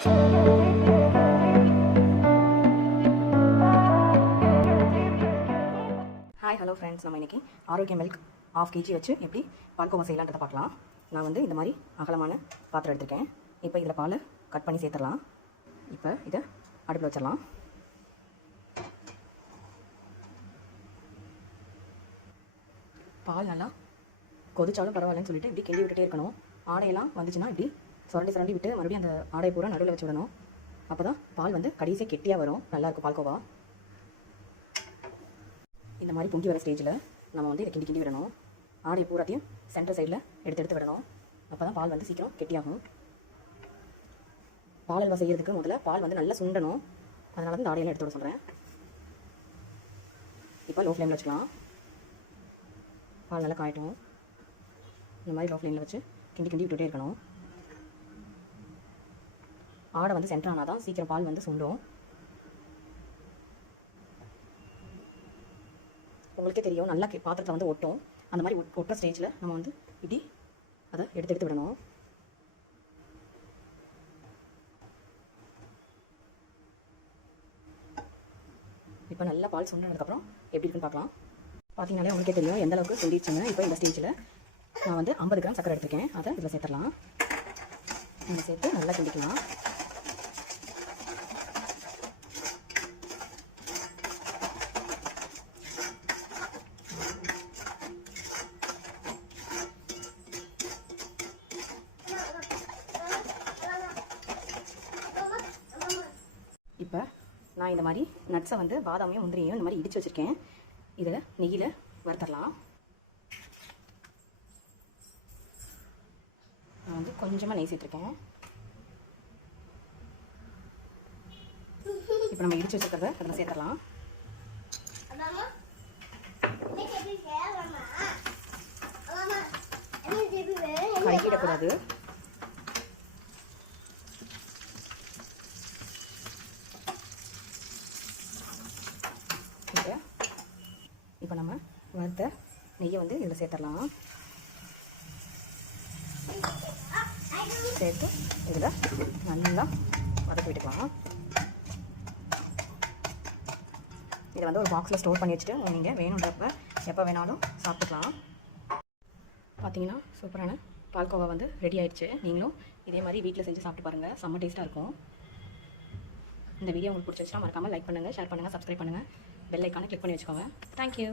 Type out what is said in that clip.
Hi hello friends, நம்ம இன்றைக்கி ஆரோக்கிய milk 1/2 kg வச்சு எப்படி பால்கோவா செய்யலான்றதை பார்க்கலாம். நான் வந்து இந்த மாதிரி அகலமான பாத்திரம் எடுத்திருக்கேன். இப்போ இதில் பாலை கட் பண்ணி சேர்த்துடலாம். இப்போ இதை அடுப்பில் வச்சிடலாம். பால் நல்லா கொதிச்சாலும் பரவாயில்லன்னு சொல்லிட்டு இப்படி கிண்டி விட்டுட்டே இருக்கணும். ஆடையெல்லாம் வந்துச்சுன்னா இப்படி சுரண்டி விட்டு மறுபடியும் அந்த ஆடையை பூரா நடுவில் வச்சு விடணும். அப்போ தான் பால் வந்து கடைசியாக கெட்டியாக வரும், நல்லாயிருக்கும் பால்கோவா. இந்த மாதிரி பொங்கி வர ஸ்டேஜில் நம்ம வந்து இதை கிண்டி விடணும். ஆடையை பூராத்தையும் சென்டர் சைடில் எடுத்து விடணும். அப்போ தான் பால் வந்து சீக்கிரம் கெட்டியாகும். பால் அல்வா செய்கிறதுக்கு முதல்ல பால் வந்து நல்லா சுண்டணும். அதனால தான் இந்த ஆடையெல்லாம் எடுத்து விட சொல்கிறேன். இப்போ லோ ஃப்ளேமில் வச்சுக்கலாம். பால் நல்லா காயட்டும். இந்த மாதிரி லோ ஃப்ளேமில் வச்சு கிண்டி விட்டுட்டே இருக்கணும். ஆடை வந்து சென்டர் ஆனால் தான் சீக்கிரம் பால் வந்து சுண்டும். உங்களுக்கே தெரியும், நல்லா பாத்திரத்தில் வந்து ஒட்டும். அந்த மாதிரி ஒட்டுற ஸ்டேஜில் நம்ம வந்து இப்படி அதை எடுத்து விடணும். இப்போ நல்லா பால் சுண்டினதுக்கப்புறம் எப்படி இருக்குன்னு பார்க்கலாம். பார்த்தீங்கன்னாலே உங்களுக்கே தெரியும் எந்த அளவுக்கு சுண்டிடுச்சுங்க. இப்போ இந்த ஸ்டேஜில் நான் வந்து 50 கிராம் சக்கரை எடுத்துருக்கேன். அதை இதில் சேர்த்துடலாம். இதில் சேர்த்து நல்லா கிண்டிக்கலாம். இப்போ நான் இந்த மாதிரி நட்ஸை வந்து பாதாமையும் முந்திரியும் இந்த மாதிரி இடித்து வச்சுருக்கேன். இதை நெய்யில் வறுத்தரலாம். நான் வந்து கொஞ்சமாக நெய் சேர்த்துருக்கேன். இப்போ நம்ம இடித்து வச்சுருக்கிறத அதில் சேர்த்துடலாம். கலக்கிடக்கூடாது. இப்போ நம்ம வறுத்த நெய்யை வந்து இதில் சேர்த்துடலாம். சேர்த்து இதில் நல்லா வதக்கி விட்டுக்கலாம். இதை வந்து ஒரு பாக்ஸில் ஸ்டோர் பண்ணி வச்சுட்டு நீங்கள் வேணுன்றப்ப எப்போ வேணாலும் சாப்பிட்டுக்கலாம். பார்த்தீங்கன்னா சூப்பரான பால்கோவா வந்து ரெடி ஆயிடுச்சு. நீங்களும் இதே மாதிரி வீட்டில் செஞ்சு சாப்பிட்டு பாருங்கள், செம்ம டேஸ்ட்டாக இருக்கும். இந்த வீடியோ உங்களுக்கு பிடிச்சிருச்சுன்னா மறக்காமல் லைக் பண்ணுங்கள், ஷேர் பண்ணுங்கள், சப்ஸ்கிரைப் பண்ணுங்கள், பெல் ஐக்கானை கிளிக் பண்ணி வச்சுக்கோங்க. தேங்க்யூ.